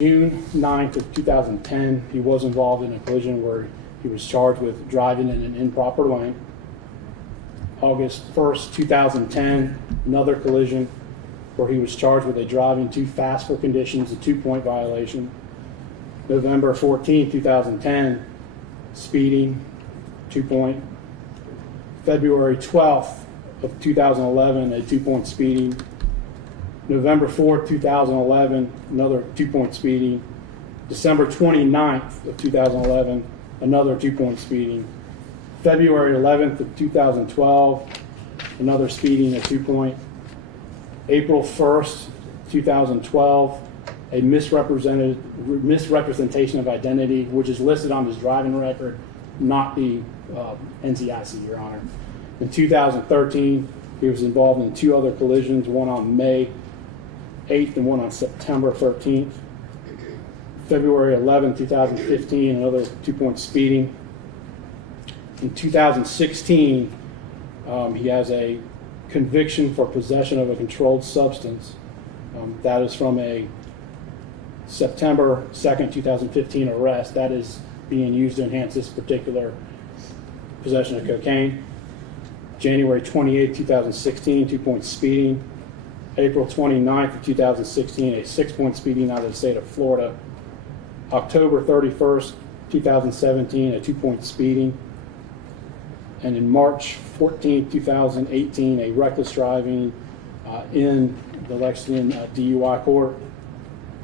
June 9th of 2010, he was involved in a collision where he was charged with driving in an improper lane. August 1st, 2010, another collision where he was charged with a driving too fast for conditions, a 2-point violation. November 14th, 2010, speeding, 2-point. February 12th of 2011, a 2-point speeding. November 4th, 2011, another 2-point speeding. December 29th of 2011, another 2-point speeding. February 11th of 2012, another speeding, a 2-point. April 1st, 2012, a misrepresentation of identity, which is listed on his driving record, not the NCIC, Your Honor. In 2013, he was involved in 2 other collisions, one on May 8th and one on September 13th. February 11th, 2015, another 2-point speeding. In 2016, he has a conviction for possession of a controlled substance. That is from a September 2nd, 2015 arrest. That is being used to enhance this particular possession of cocaine. January 28th, 2016, 2-point speeding. April 29th of 2016, a 6-point speeding out of the state of Florida. October 31st, 2017, a 2-point speeding. And in March 14th, 2018, a reckless driving in the Lexington DUI court.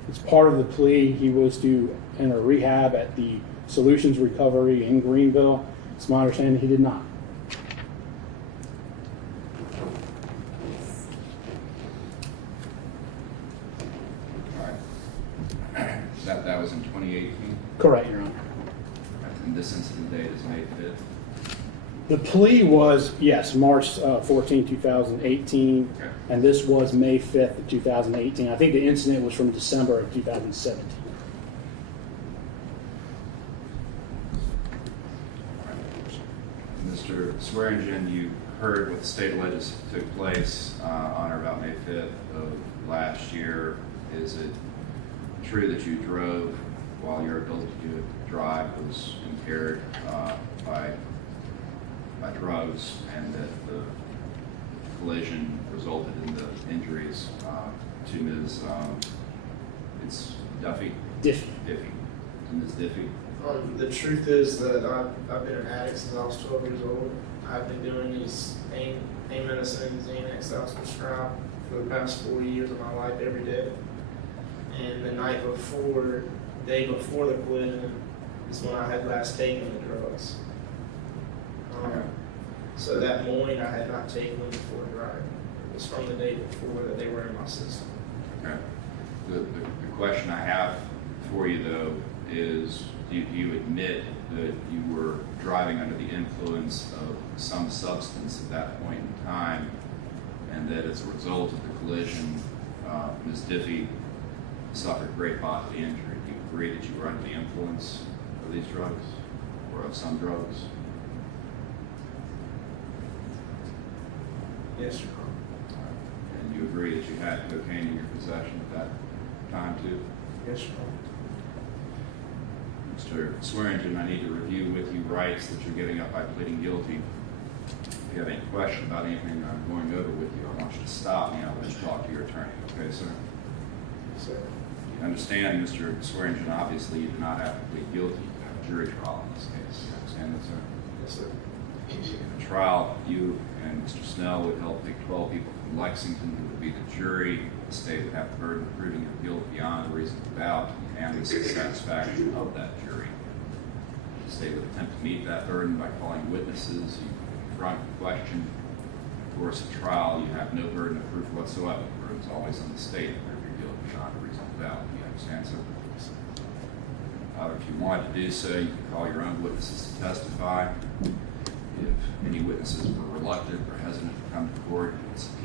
As part of the plea, he was to enter rehab at the Solutions Recovery in Greenville. It's my understanding he did not. That was in 2018? Correct, Your Honor. And this incident date is May 5th? The plea was, yes, March 14, 2018, Okay. and this was May 5th of 2018. I think the incident was from December of 2017. Mr. Swearingen, you heard what the state alleges took place on or about May 5th of last year. Is it true that you drove while your ability to drive was impaired by drugs, and that the collision resulted in the injuries to Ms. It's Duffy? Diffie. Diffie. To Ms. Diffie? The truth is that I've been an addict since I was 12 years old. I've been doing these pain medicine, Xanax that I was prescribed for the past 40 years of my life every day. And the day before the collision is when I had last taken the drugs. So that morning I had not taken them before driving. It was from the day before that they were in my system. Okay. The question I have for you, though, is do you admit that you were driving under the influence of some substance at that point in time, and that as a result of the collision, Ms. Diffie suffered great bodily injury? Do you agree that you were under the influence of these drugs, or of some drugs? Yes, Your Honor. And you agree that you had cocaine in your possession at that time, too? Yes, Your Honor. Mr. Swearingen, I need to review with you rights that you're giving up by pleading guilty. If you have any question about anything I'm going over with you, I want you to stop me. I'll let you talk to your attorney. Okay, sir? Yes, sir. You understand, Mr. Swearingen, obviously you do not have to plead guilty. You have a jury trial in this case. You understand that, sir? Yes, sir. In a trial, you and Mr. Snell would help pick 12 people from Lexington who would be the jury. The state would have the burden of proving your guilt beyond a reasonable doubt and the satisfaction of that jury. The state would attempt to meet that burden by calling witnesses. You confront, question. Of course, at trial, you have no burden of proof whatsoever. The burden is always on the state to prove your guilt beyond a reasonable doubt. Do you understand, sir? If you wanted to do so, you can call your own witnesses to testify. If any witnesses were reluctant or hesitant to come to court, you can subpoena